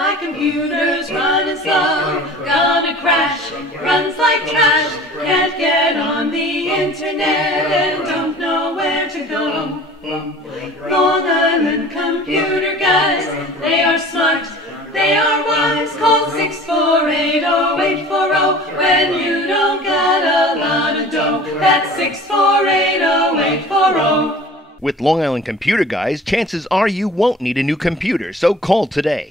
My computer's running slow, gonna crash, runs like trash, can't get on the internet and don't know where to go. Long Island computer guys, they are smart, they are wise, call 648-0840 when you don't got a lot of dough. That's 648-0840. With Long Island Computer Guys, chances are you won't need a new computer, so call today.